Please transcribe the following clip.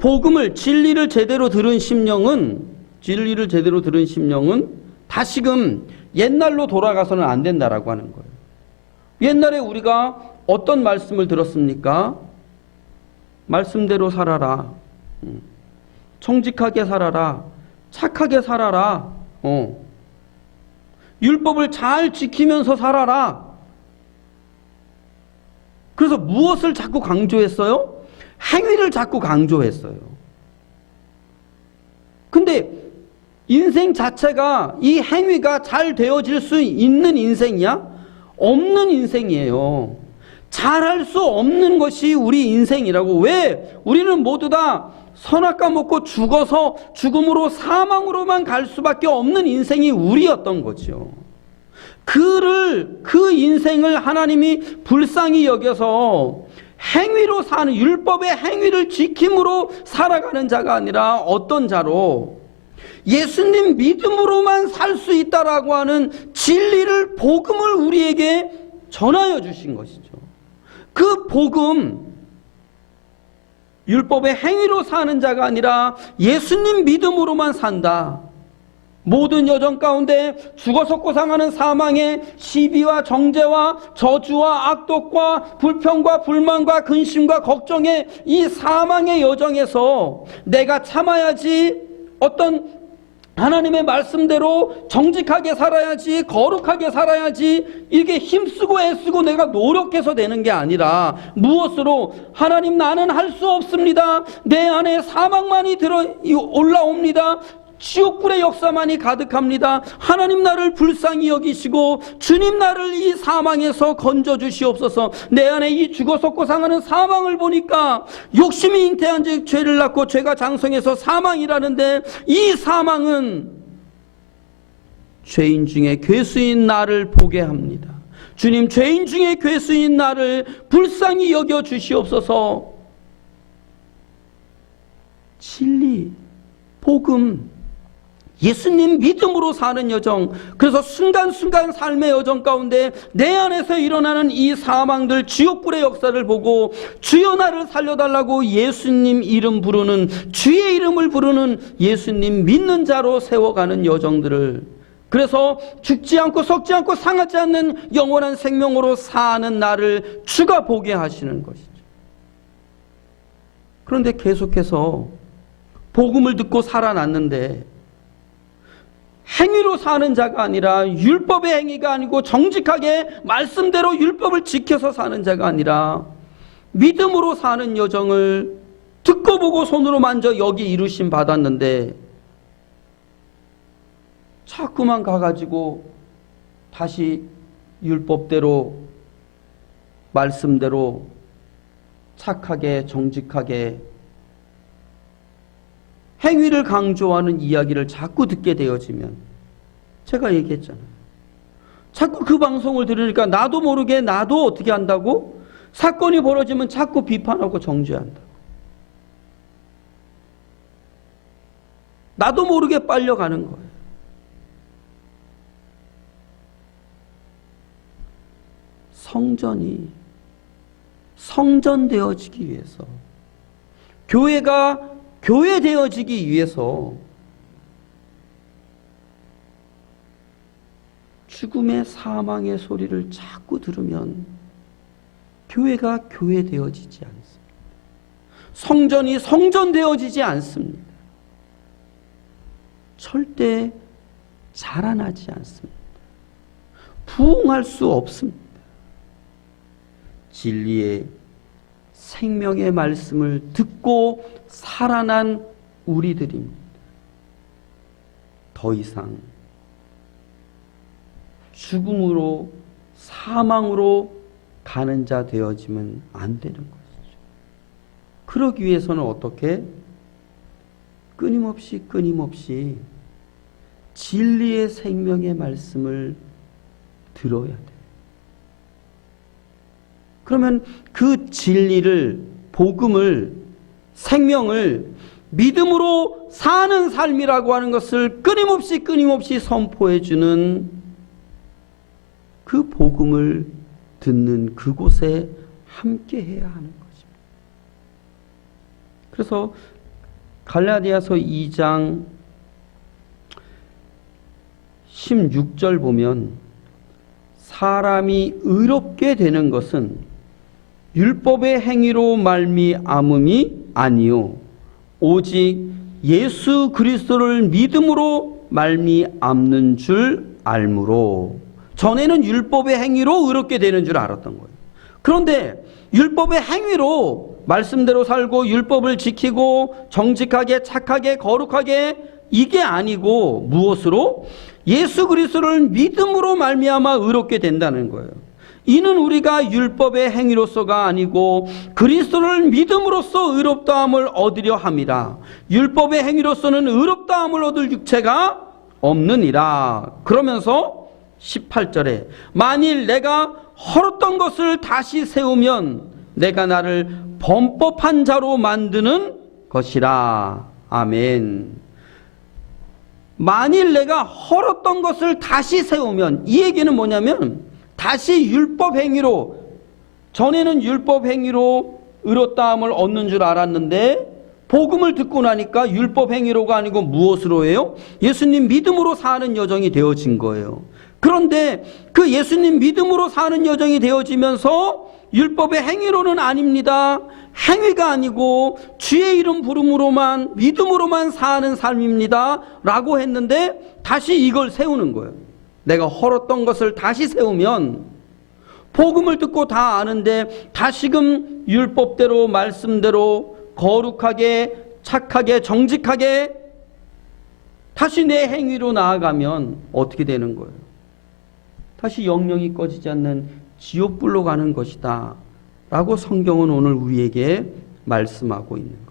복음을, 진리를 제대로 들은 심령은 다시금 옛날로 돌아가서는 안 된다라고 하는 거예요. 옛날에 우리가 어떤 말씀을 들었습니까? 말씀대로 살아라. 정직하게 살아라. 착하게 살아라. 율법을 잘 지키면서 살아라. 그래서 무엇을 자꾸 강조했어요? 행위를 자꾸 강조했어요. 근데 인생 자체가 이 행위가 잘 되어질 수 있는 인생이야? 없는 인생이에요. 잘할 수 없는 것이 우리 인생이라고. 왜? 우리는 모두 다 선악과 먹고 죽어서 죽음으로 사망으로만 갈 수밖에 없는 인생이 우리였던 거죠. 그 인생을 하나님이 불쌍히 여겨서 행위로 사는, 율법의 행위를 지킴으로 살아가는 자가 아니라 어떤 자로? 예수님 믿음으로만 살 수 있다라고 하는 진리를, 복음을 우리에게 전하여 주신 것이죠. 그 복음, 율법의 행위로 사는 자가 아니라 예수님 믿음으로만 산다. 모든 여정 가운데 죽어서 고상하는 사망의 시비와 정죄와 저주와 악독과 불평과 불만과 근심과 걱정의 이 사망의 여정에서 내가 참아야지, 어떤 하나님의 말씀대로 정직하게 살아야지, 거룩하게 살아야지, 이게 힘쓰고 애쓰고 내가 노력해서 되는 게 아니라 무엇으로? 하나님, 나는 할 수 없습니다. 내 안에 사망만이 올라옵니다. 지옥불의 역사만이 가득합니다. 하나님, 나를 불쌍히 여기시고 주님, 나를 이 사망에서 건져주시옵소서. 내 안에 이 죽어서 고상하는 사망을 보니까 욕심이 잉태한 즉 죄를 낳고 죄가 장성해서 사망이라는데, 이 사망은 죄인 중에 괴수인 나를 보게 합니다. 주님, 죄인 중에 괴수인 나를 불쌍히 여겨 주시옵소서. 진리, 복음, 예수님 믿음으로 사는 여정, 그래서 순간순간 삶의 여정 가운데 내 안에서 일어나는 이 사망들, 지옥불의 역사를 보고 주여 나를 살려달라고 예수님 이름 부르는, 주의 이름을 부르는 예수님 믿는 자로 세워가는 여정들을, 그래서 죽지 않고 썩지 않고 상하지 않는 영원한 생명으로 사는 나를 주가 보게 하시는 것이죠. 그런데 계속해서 복음을 듣고 살아났는데 행위로 사는 자가 아니라, 율법의 행위가 아니고 정직하게 말씀대로 율법을 지켜서 사는 자가 아니라 믿음으로 사는 여정을 듣고 보고 손으로 만져 여기 이루심 받았는데 자꾸만 가가지고 다시 율법대로, 말씀대로 착하게 정직하게 행위를 강조하는 이야기를 자꾸 듣게 되어지면, 제가 얘기했잖아요. 자꾸 그 방송을 들으니까 나도 모르게 나도 어떻게 한다고? 사건이 벌어지면 자꾸 비판하고 정죄한다고. 나도 모르게 빨려가는 거예요. 성전이 성전되어지기 위해서, 교회가 교회되어지기 위해서 죽음의 사망의 소리를 자꾸 들으면 교회가 교회되어지지 않습니다. 성전이 성전되어지지 않습니다. 절대 자라나지 않습니다. 부흥할 수 없습니다. 진리의 생명의 말씀을 듣고 살아난 우리들입니다. 더 이상 죽음으로, 사망으로 가는 자 되어지면 안 되는 것이죠. 그러기 위해서는 어떻게? 끊임없이 진리의 생명의 말씀을 들어야 돼요. 그러면 그 진리를, 복음을, 생명을 믿음으로 사는 삶이라고 하는 것을 끊임없이 선포해 주는, 그 복음을 듣는 그곳에 함께 해야 하는 것입니다. 그래서 갈라디아서 2장 16절 보면 사람이 의롭게 되는 것은 율법의 행위로 말미암음이 아니요 오직 예수 그리스도를 믿음으로 말미암는 줄 알므로. 전에는 율법의 행위로 의롭게 되는 줄 알았던 거예요. 그런데 율법의 행위로 말씀대로 살고 율법을 지키고 정직하게 착하게 거룩하게 이게 아니고 무엇으로? 예수 그리스도를 믿음으로 말미암아 의롭게 된다는 거예요. 이는 우리가 율법의 행위로서가 아니고 그리스도를 믿음으로써 의롭다함을 얻으려 함이라. 율법의 행위로서는 의롭다함을 얻을 육체가 없느니라. 그러면서 18절에 만일 내가 헐었던 것을 다시 세우면 내가 나를 범법한 자로 만드는 것이라. 아멘. 만일 내가 헐었던 것을 다시 세우면, 이 얘기는 뭐냐면 다시 율법 행위로, 전에는 율법 행위로 의롭다함을 얻는 줄 알았는데 복음을 듣고 나니까 율법 행위로가 아니고 무엇으로 해요? 예수님 믿음으로 사는 여정이 되어진 거예요. 그런데 그 예수님 믿음으로 사는 여정이 되어지면서 율법의 행위로는 아닙니다. 행위가 아니고 주의 이름 부름으로만 믿음으로만 사는 삶입니다 라고 했는데 다시 이걸 세우는 거예요. 내가 헐었던 것을 다시 세우면 복음을 듣고 다 아는데 다시금 율법대로 말씀대로 거룩하게 착하게 정직하게 다시 내 행위로 나아가면 어떻게 되는 거예요? 다시 영영이 꺼지지 않는 지옥불로 가는 것이다 라고 성경은 오늘 우리에게 말씀하고 있는 거예요.